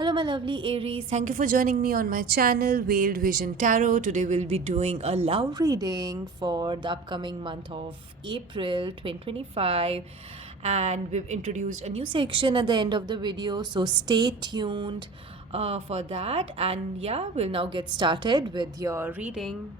Hello, my lovely Aries. Thank you for joining me on my channel, Veiled Vision Tarot. Today, we'll be doing a love reading for the upcoming month of April 2025. And we've introduced a new section at the end of the video, so stay tuned for that. And yeah, we'll now get started with your reading.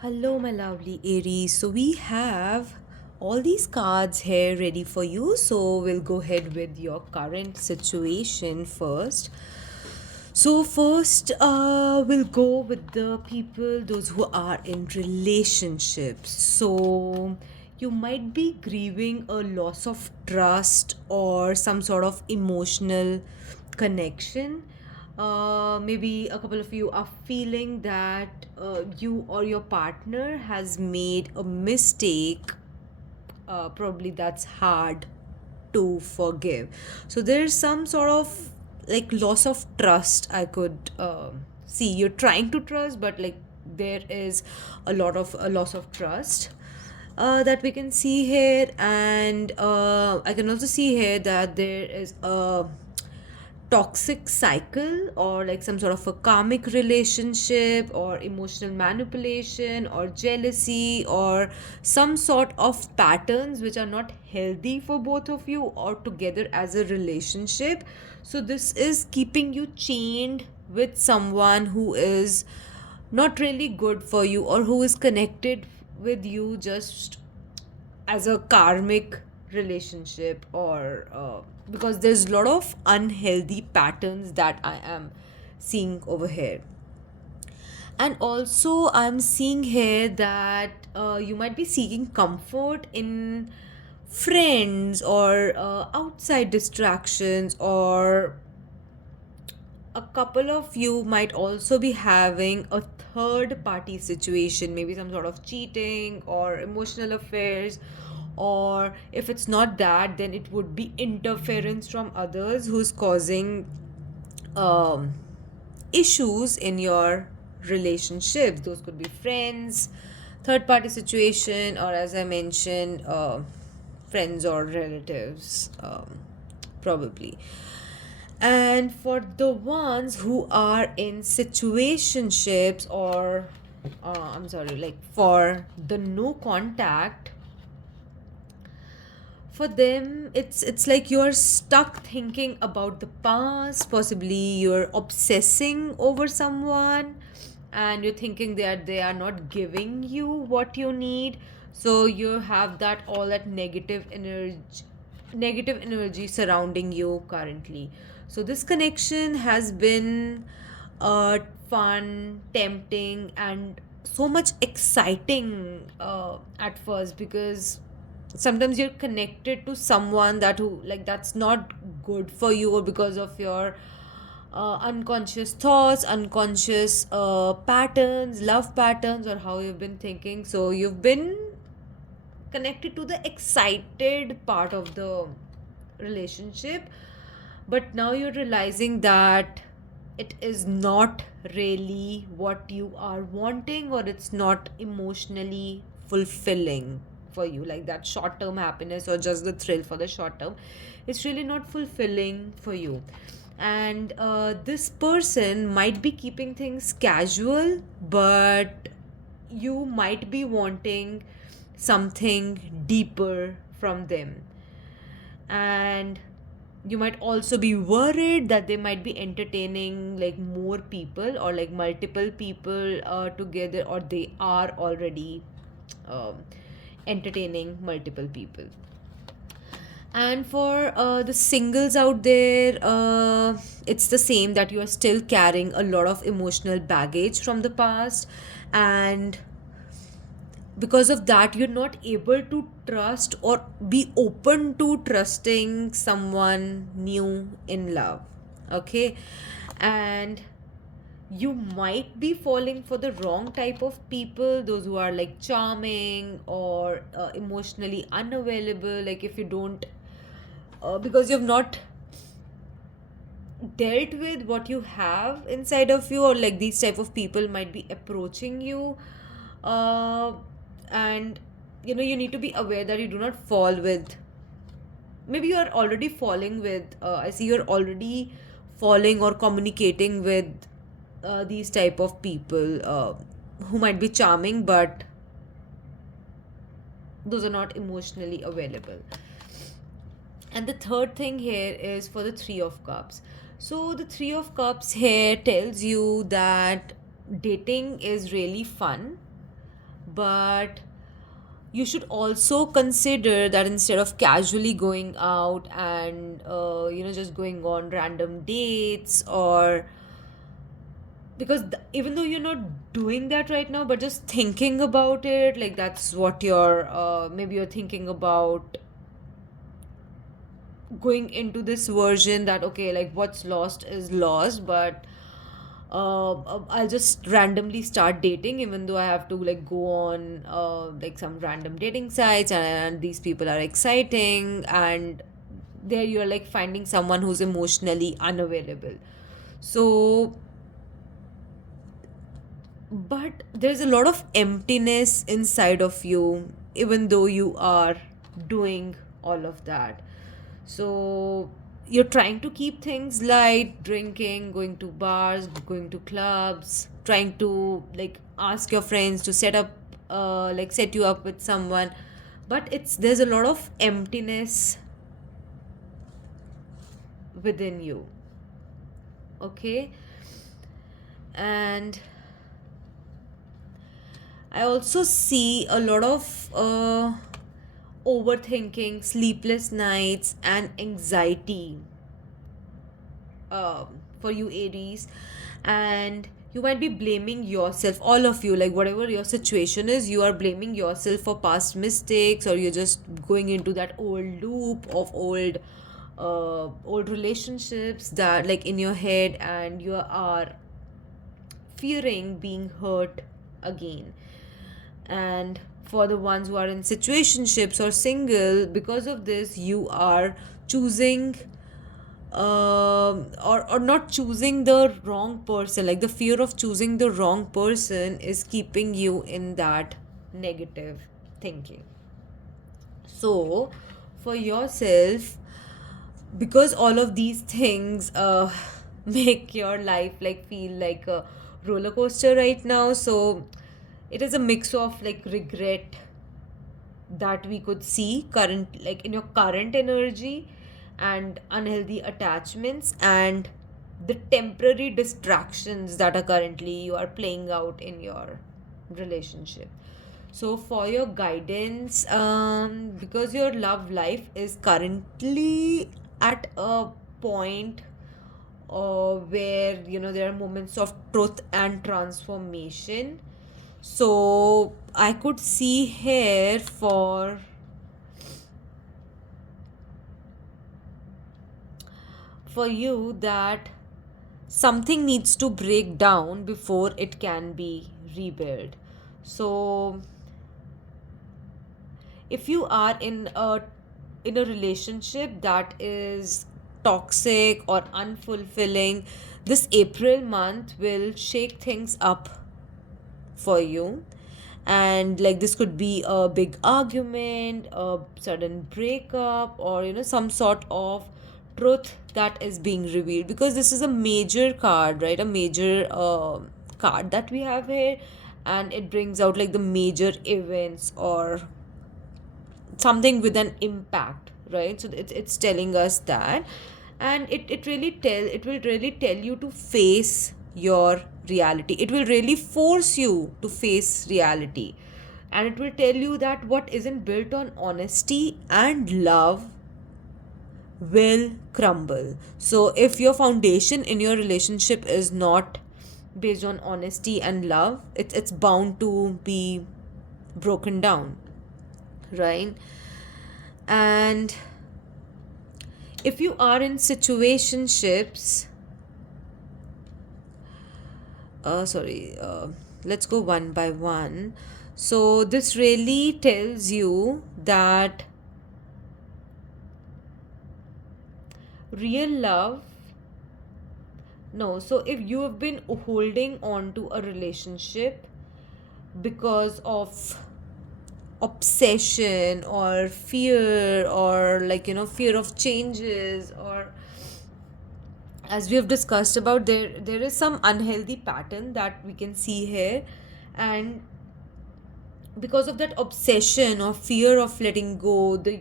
Hello, my lovely Aries. So, we have all these cards here ready for you. So, we'll go ahead with your current situation first. So, first, we'll go with the people, those who are in relationships. So, you might be grieving a loss of trust or some sort of emotional connection. Maybe a couple of you are feeling that you or your partner has made a mistake, probably that's hard to forgive. So there's some sort of like loss of trust. I could see you're trying to trust, but like there is a loss of trust that we can see here. And I can also see here that there is a toxic cycle or like some sort of a karmic relationship or emotional manipulation or jealousy or some sort of patterns which are not healthy for both of you or together as a relationship. So this is keeping you chained with someone who is not really good for you or who is connected with you just as a karmic relationship, or because there's a lot of unhealthy patterns that I am seeing over here. And also I'm seeing here that you might be seeking comfort in friends or outside distractions, or a couple of you might also be having a third party situation, maybe some sort of cheating or emotional affairs. Or if it's not that, then it would be interference from others who's causing um, issues in your relationships. Those could be friends, third party situation, or as I mentioned, friends or relatives, probably. And for the ones who are in situationships, or I'm sorry, like for the no contact, for them it's like you're stuck thinking about the past. Possibly you're obsessing over someone and you're thinking that they are not giving you what you need. So you have that all that negative energy surrounding you currently. So this connection has been fun, tempting, and so much exciting at first, because sometimes you're connected to someone that who like that's not good for you, or because of your unconscious thoughts, unconscious patterns, love patterns, or how you've been thinking. So you've been connected to the excited part of the relationship, but now you're realizing that it is not really what you are wanting, or it's not emotionally fulfilling for you. Like that short term happiness or just the thrill for the short term, it's really not fulfilling for you. And this person might be keeping things casual, but you might be wanting something deeper from them. And you might also be worried that they might be entertaining like more people or like multiple people together, or they are already um, entertaining multiple people. And for the singles out there, it's the same, that you are still carrying a lot of emotional baggage from the past. And because of that, you're not able to trust or be open to trusting someone new in love. Okay. And you might be falling for the wrong type of people, those who are like charming or emotionally unavailable. Like if you don't because you've not dealt with what you have inside of you, or like these type of people might be approaching you, uh, and you need to be aware that you do not fall with, maybe you are already falling with, I see you're already falling or communicating with these type of people who might be charming, but those are not emotionally available. And the third thing here is for the Three of Cups. So the Three of Cups here tells you that dating is really fun, but you should also consider that instead of casually going out and just going on random dates, or because even though you're not doing that right now, but just thinking about it, like that's what you're maybe you're thinking about going into this version that okay, like what's lost is lost, but I'll just randomly start dating, even though I have to like go on like some random dating sites, and these people are exciting, and there you're like finding someone who's emotionally unavailable. So, but there's a lot of emptiness inside of you, even though you are doing all of that. So you're trying to keep things light, drinking, going to bars, going to clubs, trying to like ask your friends to set you up with someone. But there's a lot of emptiness within you. Okay. And I also see a lot of overthinking, sleepless nights, and anxiety for you, Aries. And you might be blaming yourself, all of you, like whatever your situation is, you are blaming yourself for past mistakes, or you're just going into that old loop of old relationships that like in your head, and you are fearing being hurt again. And for the ones who are in situationships or single, because of this you are choosing or not choosing the wrong person. Like the fear of choosing the wrong person is keeping you in that negative thinking. So for yourself, because all of these things make your life like feel like a roller coaster right now, so it is a mix of like regret that we could see current, like in your current energy, and unhealthy attachments, and the temporary distractions that are currently you are playing out in your relationship. So for your guidance, because your love life is currently at a point where there are moments of truth and transformation. So I could see here for you that something needs to break down before it can be rebuilt. So if you are in a relationship that is toxic or unfulfilling, this April month will shake things up for you. And like this could be a big argument, a sudden breakup, or some sort of truth that is being revealed, because this is a major card, right? A major card that we have here, and it brings out like the major events or something with an impact, right? So it's telling us that, and it will really tell you to face your reality. It will really force you to face reality, and it will tell you that what isn't built on honesty and love will crumble. So if your foundation in your relationship is not based on honesty and love, it's bound to be broken down, right? And if you are in situationships, sorry, let's go one by one. So this really tells you that real love, no, so if you have been holding on to a relationship because of obsession or fear, or like fear of changes, or as we have discussed about, there is some unhealthy pattern that we can see here. And because of that obsession or fear of letting go, the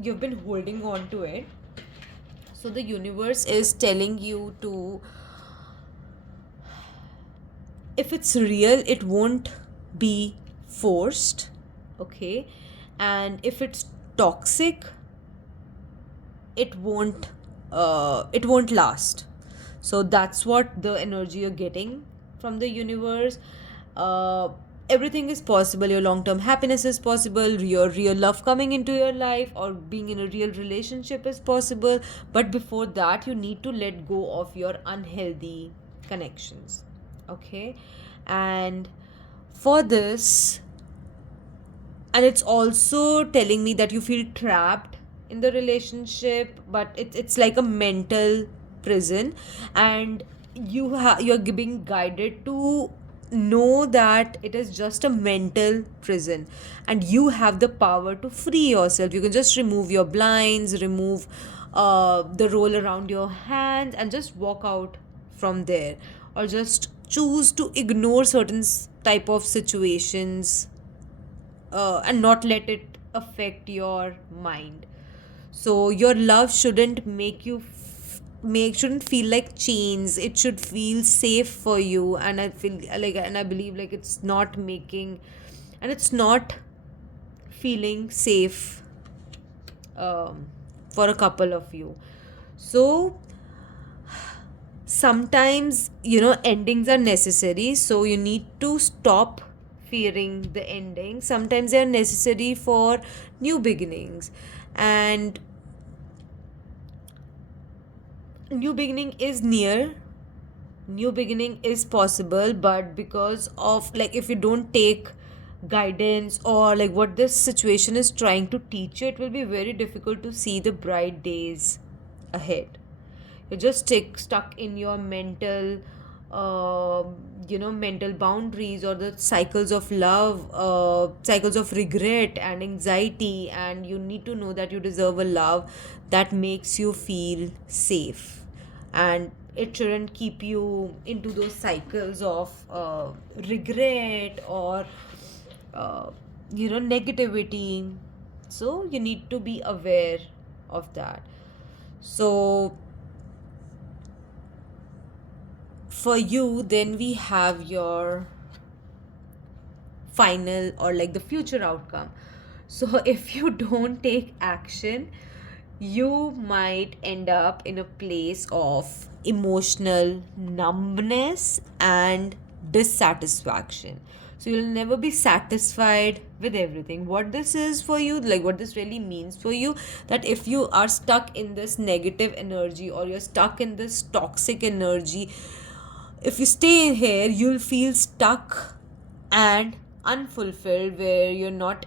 you've been holding on to it. So the universe is telling you to, if it's real, it won't be forced. Okay. And if it's toxic, it won't last. So that's what the energy you're getting from the universe. uh, Everything is possible. Your long-term happiness is possible, your real love coming into your life, or being in a real relationship is possible. But before that, you need to let go of your unhealthy connections. Okay. And for this, and it's also telling me that you feel trapped in the relationship, but it's like a mental prison. And you're being guided to know that it is just a mental prison, and you have the power to free yourself. You can just remove your blinds, remove the roll around your hands, and just walk out from there, or just choose to ignore certain type of situations, and not let it affect your mind. So your love shouldn't shouldn't feel like chains. It should feel safe for you. And I believe like it's not making, and it's not feeling safe, um, for a couple of you. So sometimes, endings are necessary, so you need to stop fearing the ending. Sometimes they are necessary for new beginnings. And new beginning is near, new beginning is possible, but because of, like, if you don't take guidance, or like what this situation is trying to teach you, it will be very difficult to see the bright days ahead. You're just stuck in your mental boundaries, or the cycles of love, cycles of regret and anxiety. And you need to know that you deserve a love that makes you feel safe, and it shouldn't keep you into those cycles of regret, or uh, negativity. So you need to be aware of that. So for you, then we have your final, or like the future outcome. So if you don't take action, you might end up in a place of emotional numbness and dissatisfaction. So you'll never be satisfied with everything. What this is for you, like what this really means for you, that if you are stuck in this negative energy, or you're stuck in this toxic energy, if you stay here, you'll feel stuck and unfulfilled, where you're not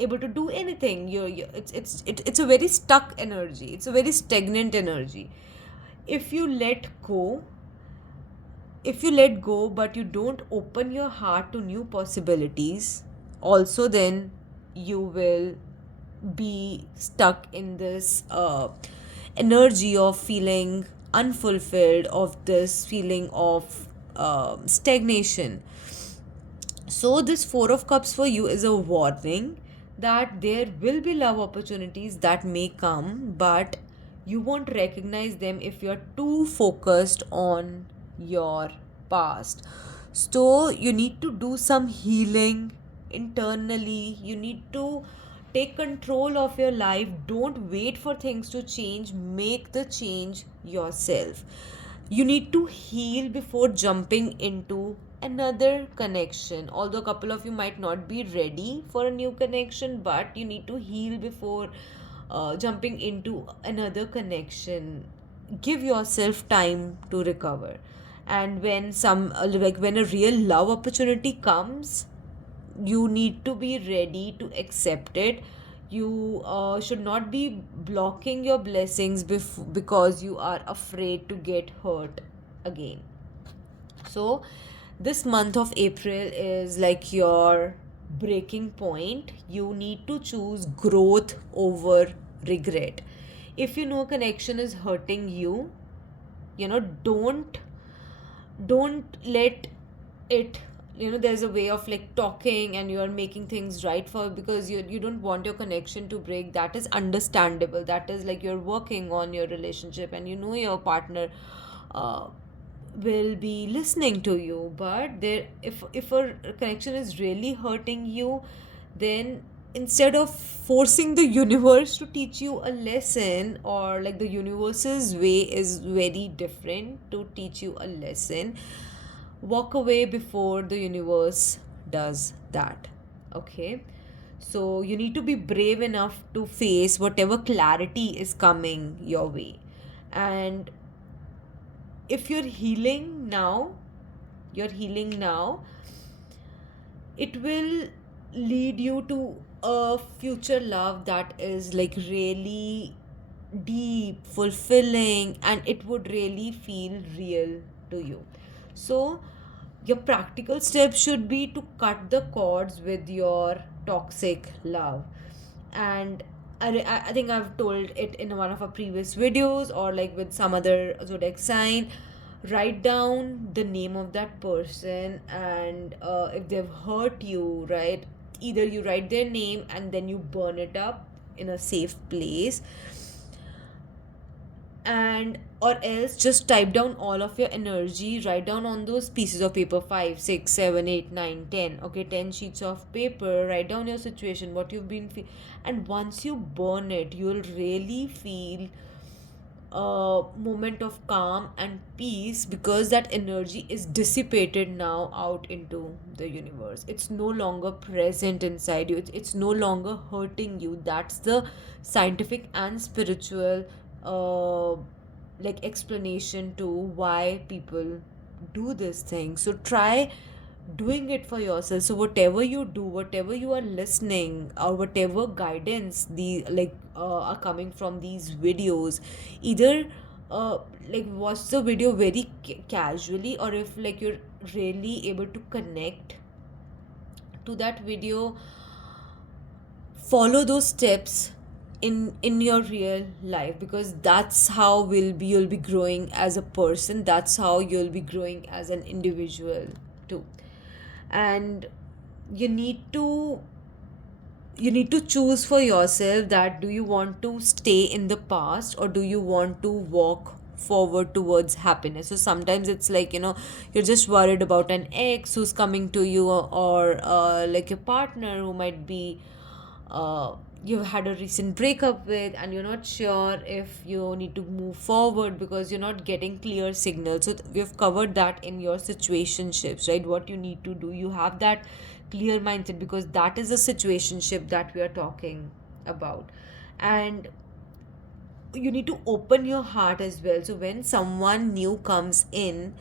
able to do anything. It's a very stuck energy, it's a very stagnant energy. if you let go if you let go, but you don't open your heart to new possibilities, also, then you will be stuck in this energy of feeling unfulfilled, of this feeling of stagnation. So, this Four of Cups for you is a warning that there will be love opportunities that may come, but you won't recognize them if you're too focused on your past. So, you need to do some healing internally. You need to take control of your life. Don't wait for things to change, make the change yourself. You need to heal before jumping into another connection. Although a couple of you might not be ready for a new connection, but you need to heal before jumping into another connection. Give yourself time to recover. And when when a real love opportunity comes, you need to be ready to accept it. You should not be blocking your blessings because you are afraid to get hurt again. So this month of April is like your breaking point. You need to choose growth over regret. If you know connection is hurting you, don't let it, there's a way of like talking and you're making things right for, because you don't want your connection to break. That is understandable. That is like you're working on your relationship and your partner uh, will be listening to you. But there, if a connection is really hurting you, then instead of forcing the universe to teach you a lesson, or like the universe's way is very different to teach you a lesson, walk away before the universe does that. Okay, so you need to be brave enough to face whatever clarity is coming your way. And if you're healing now, it will lead you to a future love that is like really deep, fulfilling, and it would really feel real to you. So your practical step should be to cut the cords with your toxic love. And I think I've told it in one of our previous videos, or like with some other zodiac sign. Write down the name of that person, and if they've hurt you, right, either you write their name and then you burn it up in a safe place, and or else just type down all of your energy, write down on those pieces of paper, 5, 6, 7, 8, 9, 10. Okay, 10 sheets of paper, write down your situation, what you've been and once you burn it, you'll really feel a moment of calm and peace, because that energy is dissipated now out into the universe. It's no longer present inside you, it's no longer hurting you. That's the scientific and spiritual uh, like explanation to why people do this thing. So try doing it for yourself. So whatever you do, whatever you are listening, or whatever guidance the are coming from these videos, either like watch the video very casually, or if like you're really able to connect to that video, follow those steps in your real life, because that's how you'll be growing as a person. That's how you'll be growing as an individual too. And you need to choose for yourself that do you want to stay in the past, or do you want to walk forward towards happiness. So sometimes it's like, you're just worried about an ex who's coming to you, or like a partner who might be you've had a recent breakup with, and you're not sure if you need to move forward because you're not getting clear signals. So we've covered that in your situationships, right? What you need to do, you have that clear mindset, because that is a situationship that we are talking about. And you need to open your heart as well. So when someone new comes in,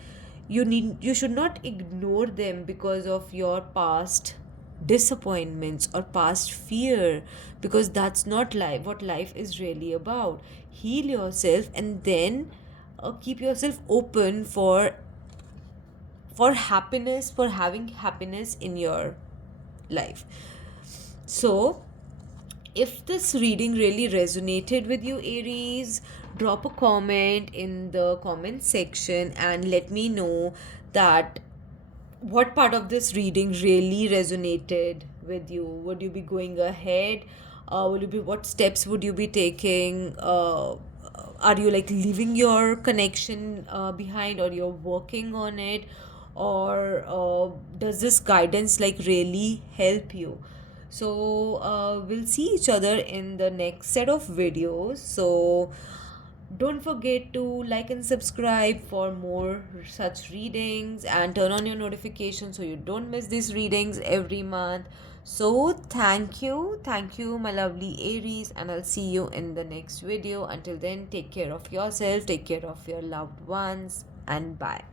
you should not ignore them because of your past disappointments or past fear, because that's not life. What life is really about. Heal yourself, and then keep yourself open for happiness, for having happiness in your life. So if this reading really resonated with you, Aries, drop a comment in the comment section and let me know that what part of this reading really resonated with you. Would you be going ahead? Will you be What steps would you be taking? Are you like leaving your connection behind, or you're working on it, or does this guidance like really help you? So we'll see each other in the next set of videos. So don't forget to like and subscribe for more such readings, and turn on your notifications so you don't miss these readings every month. So thank you, my lovely Aries, and I'll see you in the next video. Until then, take care of yourself, take care of your loved ones, and bye.